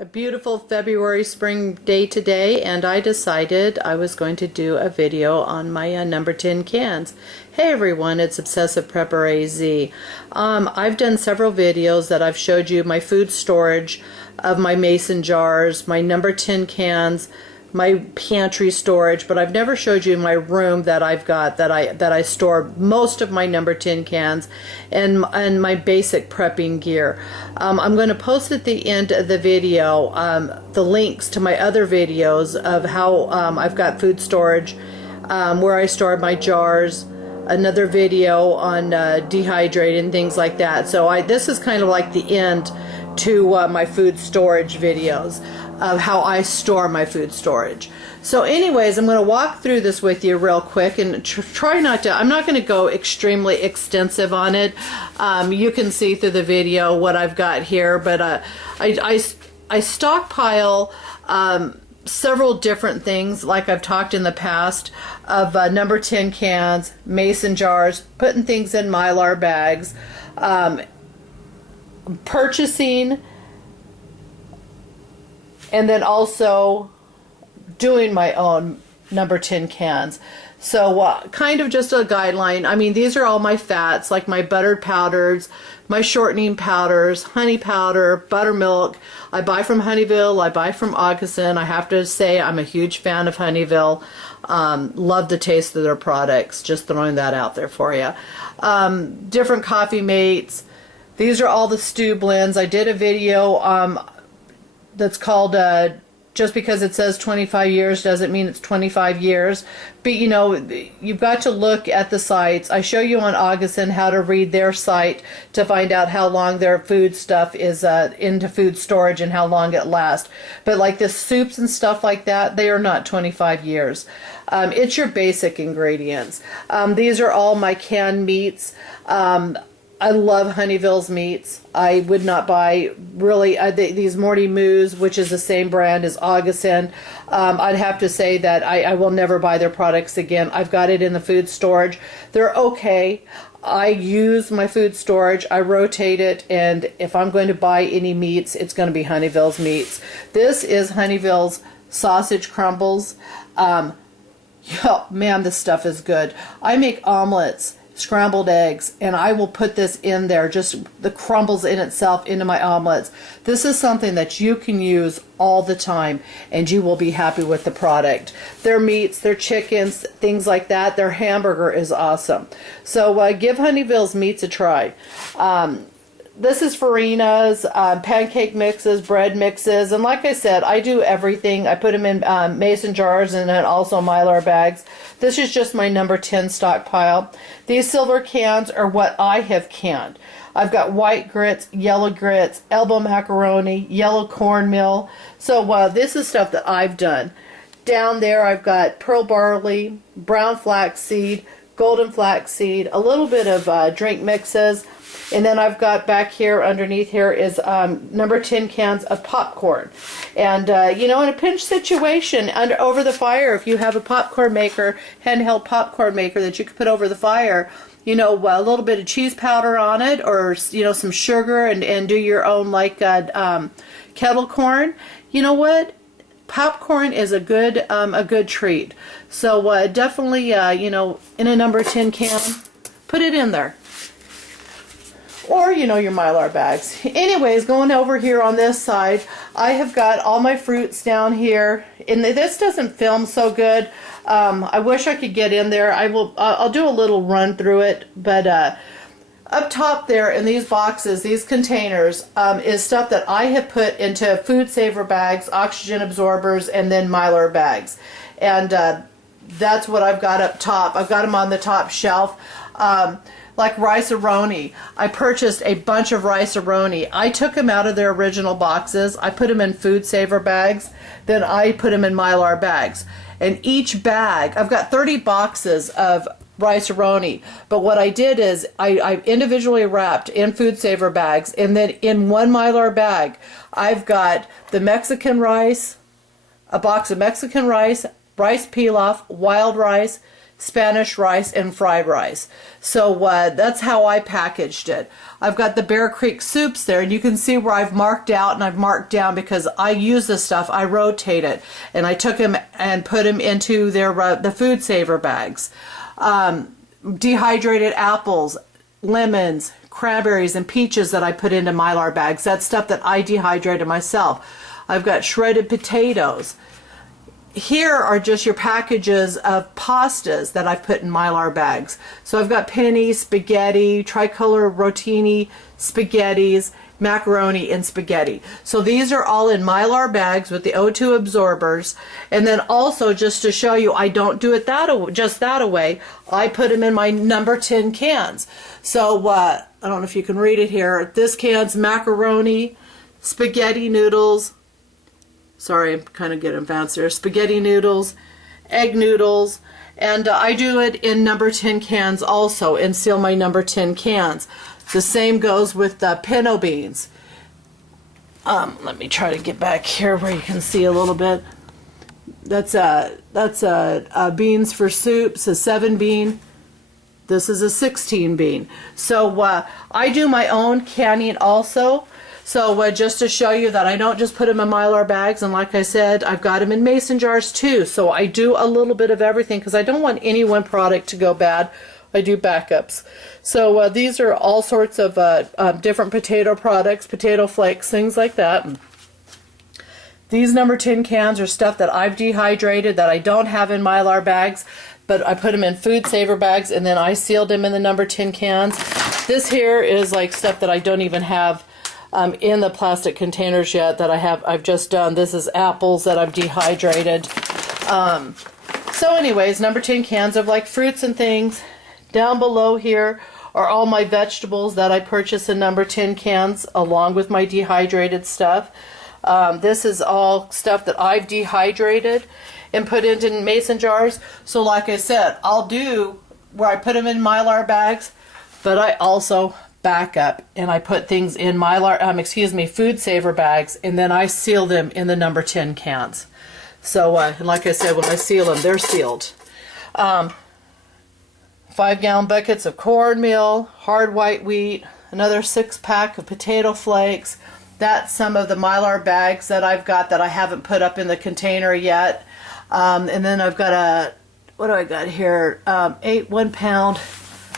A beautiful February spring day today, and I decided I was going to do a video on my number 10 cans. Hey everyone, it's Obsessive Prepper AZ. I've done several videos that I've showed you my food storage of my mason jars, my number 10 cans, my pantry storage, but I've never showed you my room that I've got that I store most of my number 10 cans and my basic prepping gear. I'm going to post at the end of the video the links to my other videos of how I've got food storage, where I store my jars, another video on dehydrating, things like that. So this is kind of like the end to my food storage videos of how I store my food storage. So anyways, I'm going to walk through this with you real quick and try not to, I'm not going to go extremely extensive on it. You can see through the video what I've got here, but I stockpile several different things, like I've talked in the past, of number 10 cans, mason jars, putting things in Mylar bags, purchasing, and then also doing my own number 10 cans. So kind of just a guideline. I mean, these are all my fats, like my buttered powders, my shortening powders, honey powder, buttermilk. I buy from Honeyville, I buy from Augusten. I have to say I'm a huge fan of Honeyville. Love the taste of their products. Just throwing that out there for you. Different coffee mates. These are all the stew blends. I did a video that's called just because it says 25 years doesn't mean it's 25 years. But you know, you've got to look at the sites. I show you on Augusten how to read their site to find out how long their food stuff is into food storage and how long it lasts. But like the soups and stuff like that, they are not 25 years. It's your basic ingredients. These are all my canned meats. I love Honeyville's meats. I would not buy really these Morty Moos, which is the same brand as Augusten. I'd have to say that I will never buy their products again. I've got it in the food storage. They're okay. I use my food storage. I rotate it, and if I'm going to buy any meats, it's going to be Honeyville's meats. This is Honeyville's sausage crumbles. Oh, man, this stuff is good. I make omelets, scrambled eggs, and I will put this in there, just the crumbles in itself, into my omelets. This is something that you can use all the time and you will be happy with the product. Their meats, their chickens, things like that. Their hamburger is awesome. So give Honeyville's meats a try. This is Farina's, pancake mixes, bread mixes, and like I said, I do everything. I put them in mason jars and then also Mylar bags. This is just my number 10 stockpile. These silver cans are what I have canned. I've got white grits, yellow grits, elbow macaroni, yellow cornmeal. So this is stuff that I've done. Down there I've got pearl barley, brown flaxseed, golden flaxseed, a little bit of drink mixes. And then I've got back here, underneath here, is number 10 cans of popcorn. And, you know, in a pinch situation, over the fire, if you have a popcorn maker, handheld popcorn maker that you could put over the fire, you know, a little bit of cheese powder on it, or, you know, some sugar, and do your own, like, kettle corn. You know what? Popcorn is a good treat. So definitely, you know, in a number 10 can, put it in there. Or, you know, your Mylar bags. Anyways, going over here on this side, I have got all my fruits down here. And this doesn't film so good. I wish I could get in there. I'll do a little run through it. But up top there in these boxes, these containers, is stuff that I have put into FoodSaver bags, oxygen absorbers, and then Mylar bags. And that's what I've got up top. I've got them on the top shelf. Like rice-a-roni. I purchased a bunch of rice-a-roni. I took them out of their original boxes. I put them in FoodSaver bags. Then I put them in Mylar bags. And each bag, I've got 30 boxes of rice-a-roni. But what I did is I individually wrapped in FoodSaver bags. And then in one Mylar bag, I've got the Mexican rice, a box of Mexican rice, rice pilaf, wild rice, Spanish rice, and fried rice. So that's how I packaged it. I've got the Bear Creek soups there, and you can see where I've marked out and I've marked down because I use this stuff. I rotate it, and I took them and put them into their the FoodSaver bags. Dehydrated apples, lemons, cranberries, and peaches that I put into Mylar bags. That's stuff that I dehydrated myself. I've got shredded potatoes. Here are just your packages of pastas that I've put in Mylar bags. So I've got penne, spaghetti, tricolor rotini, spaghettis, macaroni, and spaghetti. So these are all in Mylar bags with the O2 absorbers. And then also, just to show you, I don't do it just that away. I put them in my number 10 cans. So I don't know if you can read it here. This can's macaroni, spaghetti noodles. Sorry, I'm kind of getting fancier. Spaghetti noodles, egg noodles, and I do it in number 10 cans also, and seal my number 10 cans. The same goes with the pinto beans. Let me try to get back here where you can see a little bit. That's beans for soups, a 7 bean. This is a 16 bean. So I do my own canning also. So just to show you that I don't just put them in Mylar bags, and like I said, I've got them in mason jars too. So I do a little bit of everything because I don't want any one product to go bad. I do backups. So these are all sorts of different potato products, potato flakes, things like that. These number 10 cans are stuff that I've dehydrated that I don't have in Mylar bags, but I put them in FoodSaver bags, and then I sealed them in the number 10 cans. This here is like stuff that I don't even have in the plastic containers yet that I've just done. This is apples that I've dehydrated. So anyways, number 10 cans of like fruits and things. Down below here are all my vegetables that I purchase in number 10 cans along with my dehydrated stuff. This is all stuff that I've dehydrated and put into mason jars. So like I said, I'll do where I put them in Mylar bags, but I also back up and I put things in FoodSaver bags, and then I seal them in the number 10 cans. So like I said, when I seal them, they're sealed. 5-gallon buckets of cornmeal, hard white wheat, another 6-pack of potato flakes. That's some of the Mylar bags that I've got that I haven't put up in the container yet. And then I've got what do I got here? 8 1-pound,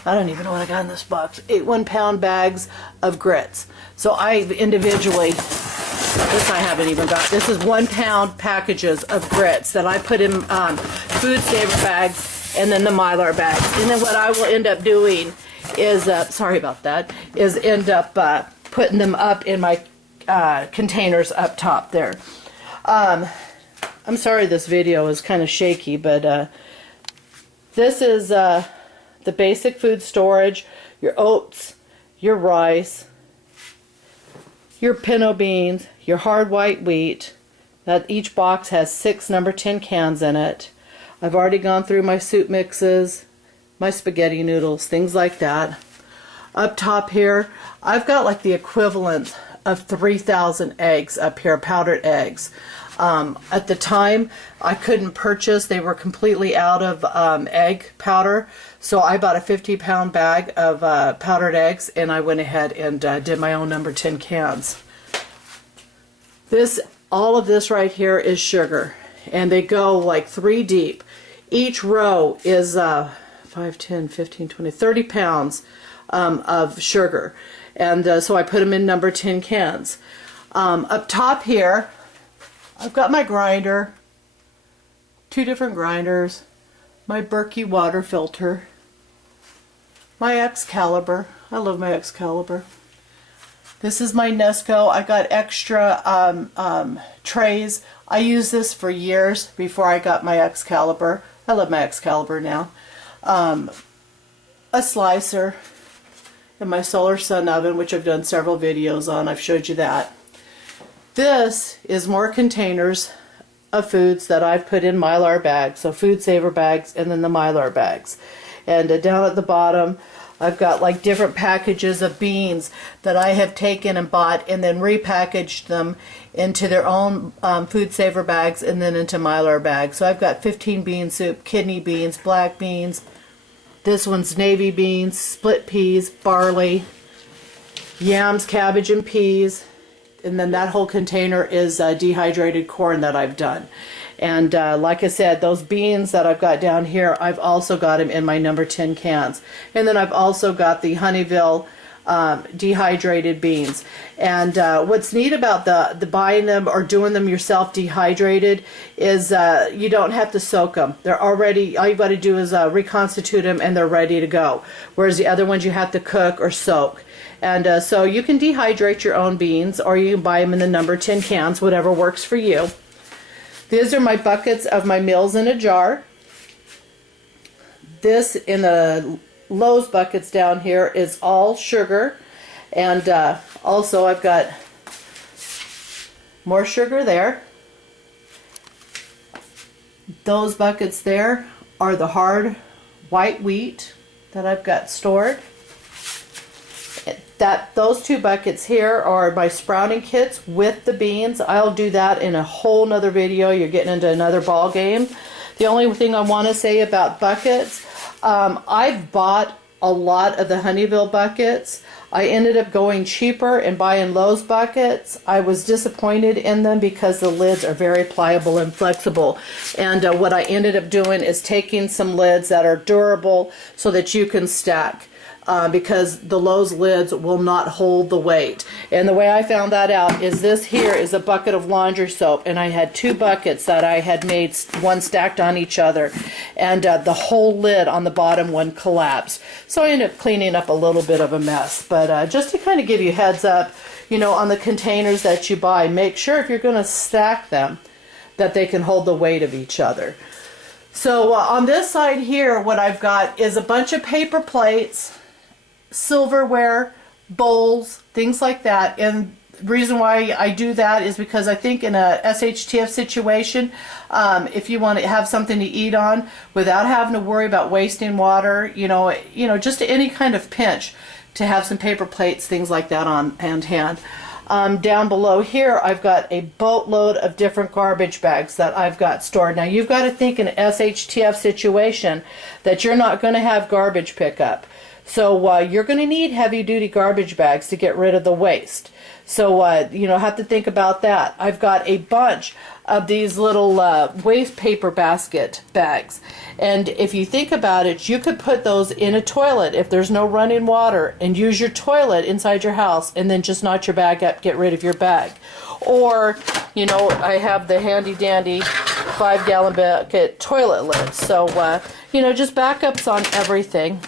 I don't even know what I got in this box, 8 1-pound bags of grits. So I individually, this I haven't even got, this is 1-pound packages of grits that I put in FoodSaver bags and then the Mylar bags. And then what I will end up doing is, sorry about that, is end up putting them up in my containers up top there. I'm sorry this video is kind of shaky, but this is the basic food storage, your oats, your rice, your pinto beans, your hard white wheat. That each box has 6 number 10 cans in it. I've already gone through my soup mixes, my spaghetti noodles, things like that. Up top here, I've got like the equivalent of 3,000 eggs up here, powdered eggs. At the time, I couldn't purchase, they were completely out of egg powder, so I bought a 50-pound bag of powdered eggs, and I went ahead and did my own number 10 cans. All of this right here is sugar, and they go like 3 deep. Each row is 5, 10, 15, 20, 30 pounds of sugar, and so I put them in number 10 cans. Up top here, I've got my grinder, 2 different grinders, my Berkey water filter, my Excalibur. I love my Excalibur. This is my Nesco. I got extra trays. I used this for years before I got my Excalibur. I love my Excalibur now. A slicer, and my Solar Sun oven, which I've done several videos on. I've showed you that. This is more containers of foods that I've put in Mylar bags, so FoodSaver bags and then the Mylar bags. And down at the bottom, I've got like different packages of beans that I have taken and bought and then repackaged them into their own FoodSaver bags and then into Mylar bags. So I've got 15 bean soup, kidney beans, black beans. This one's navy beans, split peas, barley, yams, cabbage, and peas. And then that whole container is dehydrated corn that I've done. And like I said, those beans that I've got down here, I've also got them in my number 10 cans. And then I've also got the Honeyville dehydrated beans. And what's neat about the buying them or doing them yourself dehydrated is you don't have to soak them. They're already, all you've got to do is reconstitute them and they're ready to go. Whereas the other ones you have to cook or soak. And so you can dehydrate your own beans or you can buy them in the number 10 cans, whatever works for you. These are my buckets of my meals in a jar. This in the Lowe's buckets down here is all sugar. And also I've got more sugar there. Those buckets there are the hard white wheat that I've got stored. Those two buckets here are my sprouting kits with the beans. I'll do that in a whole nother video. You're getting into another ball game. The only thing I want to say about buckets, I've bought a lot of the Honeyville buckets. I ended up going cheaper and buying Lowe's buckets. I was disappointed in them because the lids are very pliable and flexible. And what I ended up doing is taking some lids that are durable so that you can stack. Because the Lowe's lids will not hold the weight. And the way I found that out is this here is a bucket of laundry soap, and I had two buckets that I had made, one stacked on each other, and the whole lid on the bottom one collapsed. So I ended up cleaning up a little bit of a mess. But just to kind of give you heads up, you know, on the containers that you buy, make sure if you're going to stack them that they can hold the weight of each other. So on this side here, what I've got is a bunch of paper plates, silverware, bowls, things like that. And the reason why I do that is because I think in a SHTF situation, if you want to have something to eat on without having to worry about wasting water, you know, just any kind of pinch, to have some paper plates, things like that on hand. Down below here, I've got a boatload of different garbage bags that I've got stored. Now, you've got to think in an SHTF situation that you're not going to have garbage pickup. So you're going to need heavy-duty garbage bags to get rid of the waste. So, you know, have to think about that. I've got a bunch of these little waste paper basket bags. And if you think about it, you could put those in a toilet if there's no running water and use your toilet inside your house and then just knot your bag up, get rid of your bag. Or, you know, I have the handy-dandy 5-gallon bucket toilet lid. So, you know, just backups on everything.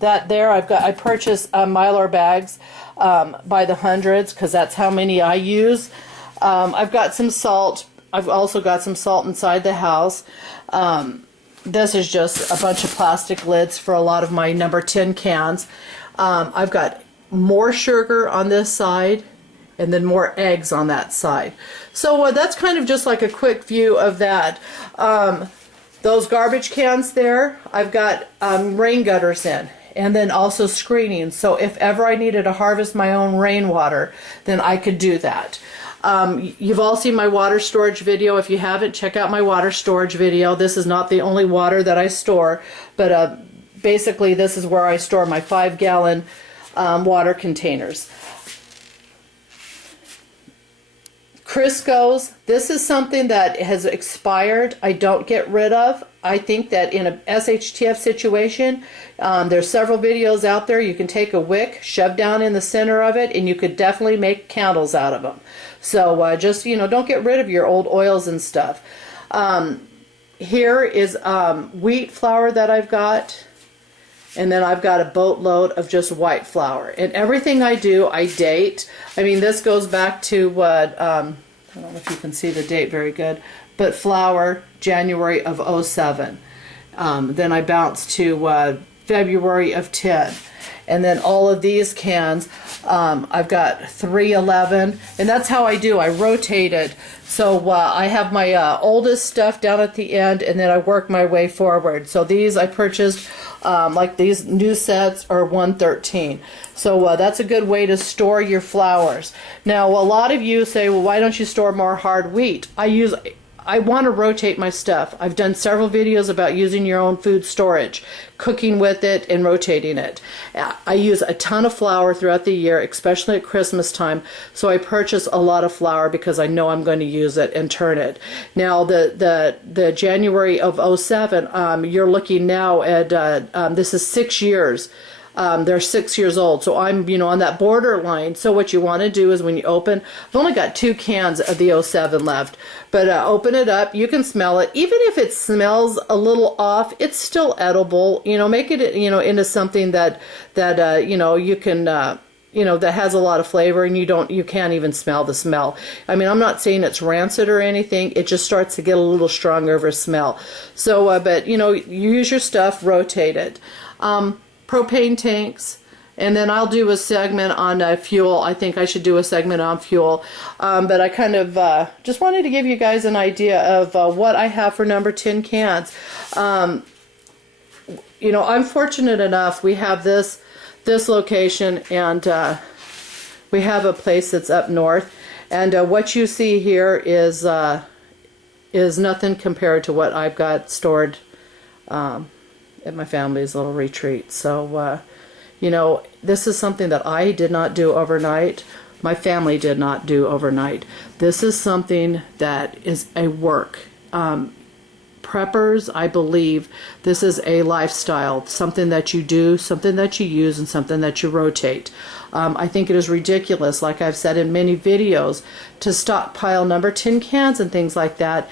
That there, I purchased Mylar bags by the hundreds because that's how many I use. I've got some salt. I've also got some salt inside the house. This is just a bunch of plastic lids for a lot of my number 10 cans. I've got more sugar on this side and then more eggs on that side. So that's kind of just like a quick view of that. Those garbage cans there, I've got rain gutters in. And then also screening. So if ever I needed to harvest my own rainwater, then I could do that. You've all seen my water storage video. If you haven't, check out my water storage video. This is not the only water that I store, but basically this is where I store my 5-gallon water containers. Crisco's, this is something that has expired. I don't get rid of. I think that in a SHTF situation, there's several videos out there. You can take a wick, shove down in the center of it, and you could definitely make candles out of them. So just, you know, don't get rid of your old oils and stuff. Here is wheat flour that I've got. And then I've got a boatload of just white flour. And everything I do, I date. I mean, this goes back to what, I don't know if you can see the date very good, but flour, January of 07. Then I bounced to February of 10. And then all of these cans, I've got 311, and that's how I do. I rotate it. So I have my oldest stuff down at the end, and then I work my way forward. So these I purchased Like these new sets are $113. So that's a good way to store your flours. Now, a lot of you say, well, why don't you store more hard wheat? I want to rotate my stuff. I've done several videos about using your own food storage, cooking with it and rotating it. I use a ton of flour throughout the year, especially at Christmas time, so I purchase a lot of flour because I know I'm going to use it and turn it. Now, the January of '07, you're looking now at, this is 6 years. They're 6 years old, so I'm, on that borderline. So what you want to do is when you open, I've only got 2 cans of the '07 left, but open it up, you can smell it. Even if it smells a little off, it's still edible. Make it, into something that you can, that has a lot of flavor, and you can't even smell the smell. I mean, I'm not saying it's rancid or anything. It just starts to get a little stronger of a smell. So, but you use your stuff, rotate it. Propane tanks, and then I'll do a segment on fuel. I think I should do a segment on fuel, but I kind of just wanted to give you guys an idea of what I have for number 10 cans. I'm fortunate enough, we have this location, and we have a place that's up north, and what you see here is nothing compared to what I've got stored at my family's little retreat. So, this is something that I did not do overnight. My family did not do overnight. This is something that is a work. Preppers, I believe, this is a lifestyle, something that you do, something that you use, and something that you rotate. I think it is ridiculous, like I've said in many videos, to stockpile number 10 cans and things like that,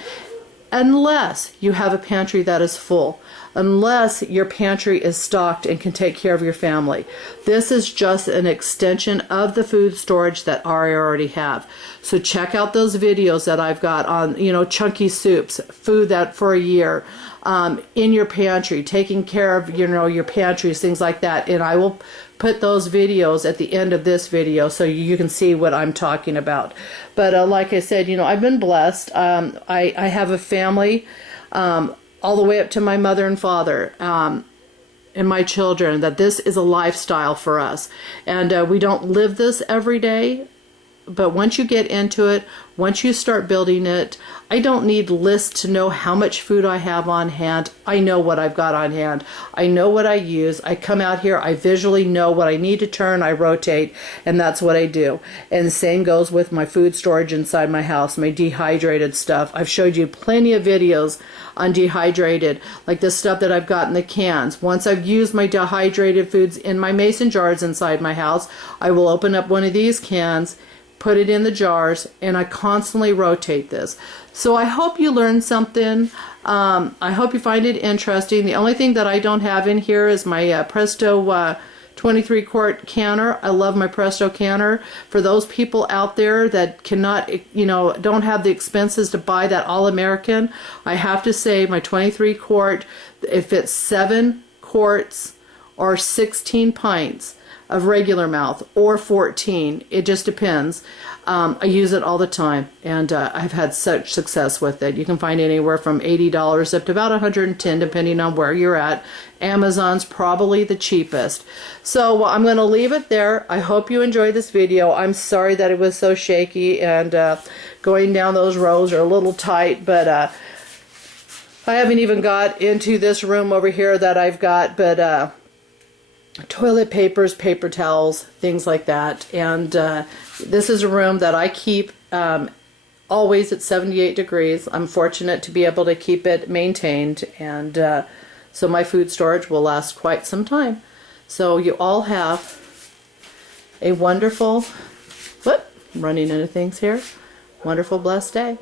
unless you have a pantry that is full. Unless your pantry is stocked and can take care of your family. This is just an extension of the food storage that I already have. So check out those videos that I've got on, chunky soups, food that for a year, in your pantry, taking care of, your pantries, things like that. And I will put those videos at the end of this video so you can see what I'm talking about. But like I said, I've been blessed. I have a family, all the way up to my mother and father, and my children, that this is a lifestyle for us. And we don't live this every day, but once you get into it, once you start building it, I don't need lists to know how much food I have on hand. I know what I've got on hand. I know what I use. I come out here, I visually know what I need to turn, I rotate, and that's what I do. And the same goes with my food storage inside my house, my dehydrated stuff. I've showed you plenty of videos on dehydrated, like the stuff that I've got in the cans. Once I've used my dehydrated foods in my mason jars inside my house, I will open up one of these cans, put it in the jars, and I constantly rotate this. So I hope you learned something. I hope you find it interesting. The only thing that I don't have in here is my Presto 23 quart canner. I love my Presto canner. For those people out there that cannot, don't have the expenses to buy that All-American, I have to say my 23 quart, if it's 7 quarts or 16 pints of regular mouth, or 14, it just depends. I use it all the time, and I've had such success with it. You can find anywhere from $80 up to about $110, depending on where you're at. Amazon's probably the cheapest. So I'm going to leave it there. I hope you enjoyed this video. I'm sorry that it was so shaky, and going down those rows are a little tight, but I haven't even got into this room over here that I've got, but toilet papers, paper towels, things like that. And this is a room that I keep always at 78 degrees. I'm fortunate to be able to keep it maintained, and so my food storage will last quite some time. So you all have a wonderful, I'm running into things here, wonderful, blessed day.